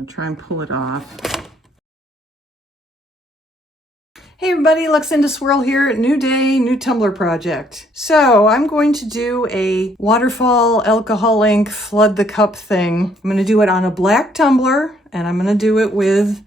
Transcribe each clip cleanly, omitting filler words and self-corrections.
I'll try and pull it off. Hey everybody, Luxinda Swirl here. New day, new tumbler project. So I'm going to do a waterfall alcohol ink flood the cup thing. I'm going to do it on a black tumbler, and I'm going to do it with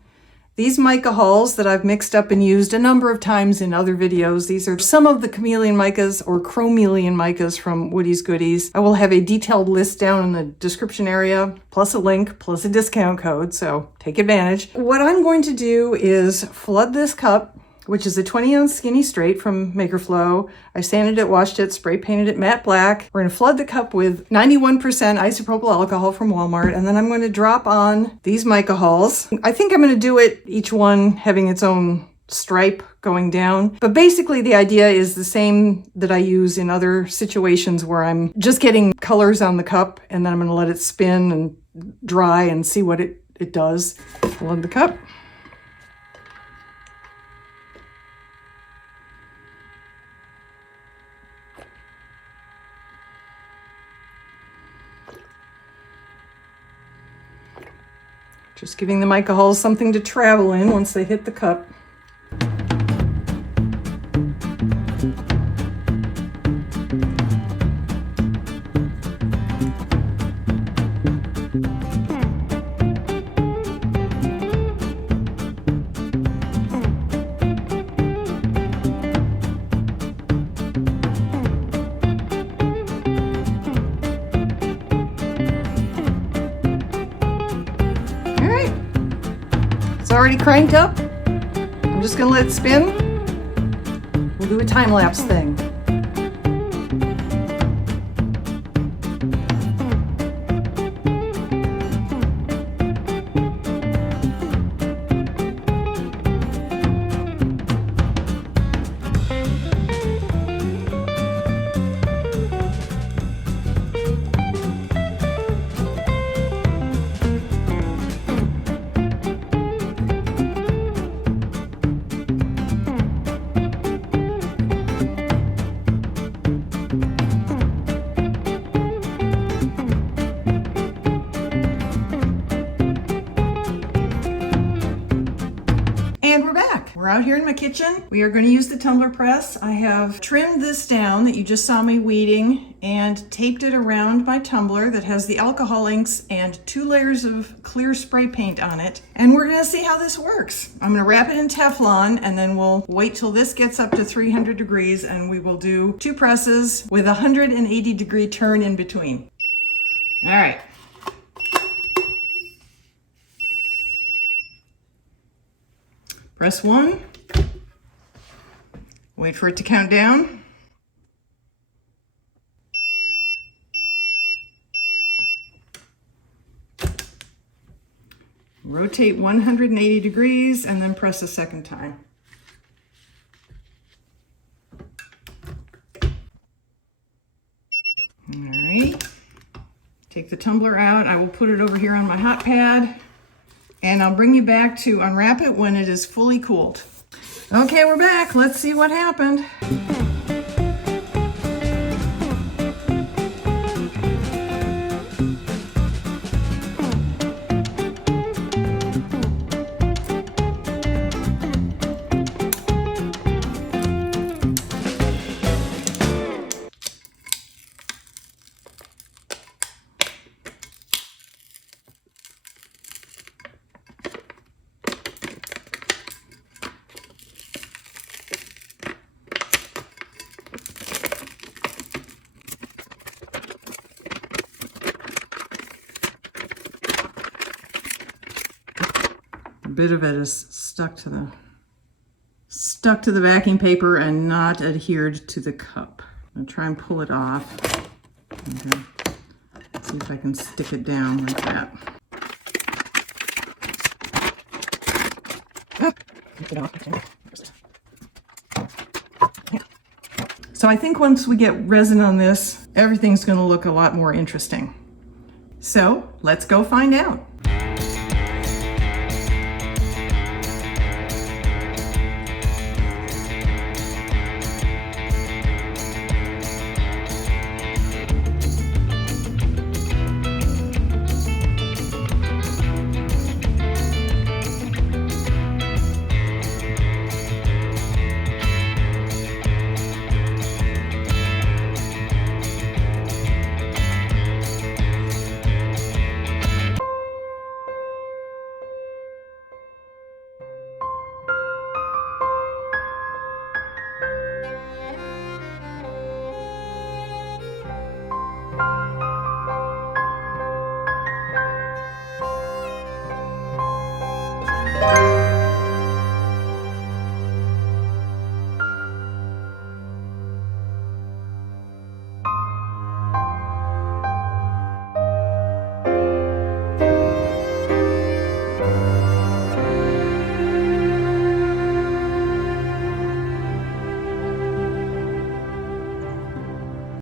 these mica-hols that I've mixed up and used a number of times in other videos. These are some of the chameleon micas or chameleon micas from Woody's Goodies. I will have a detailed list down in the description area, plus a link, plus a discount code, so take advantage. What I'm going to do is flood this cup, which is a 20-ounce skinny straight from Maker Flow. I sanded it, washed it, spray painted it matte black. We're gonna flood the cup with 91% isopropyl alcohol from Walmart, and then I'm gonna drop on these mica-hols. I think I'm gonna do it, each one having its own stripe going down. But basically the idea is the same that I use in other situations where I'm just getting colors on the cup, and then I'm gonna let it spin and dry and see what it does. Flood the cup. Just giving the mica-hols something to travel in once they hit the cup. Already cranked up. I'm just gonna let it spin. We'll do a time-lapse thing. And we're back. We're out here in my kitchen. We are going to use the tumbler press. I have trimmed this down that you just saw me weeding and taped it around my tumbler that has the alcohol inks and 2 layers of clear spray paint on it. And we're going to see how this works. I'm going to wrap it in Teflon, and then we'll wait till this gets up to 300 degrees, and we will do 2 presses with a 180-degree turn in between. All right. Press 1, wait for it to count down. Rotate 180 degrees and then press a second time. All right, take the tumbler out. I will put it over here on my hot pad. And I'll bring you back to unwrap it when it is fully cooled. Okay, we're back. Let's see what happened. A bit of it is stuck to the backing paper and not adhered to the cup. I'll try and pull it off. Okay. See if I can stick it down like that. So I think once we get resin on this, everything's going to look a lot more interesting. So let's go find out.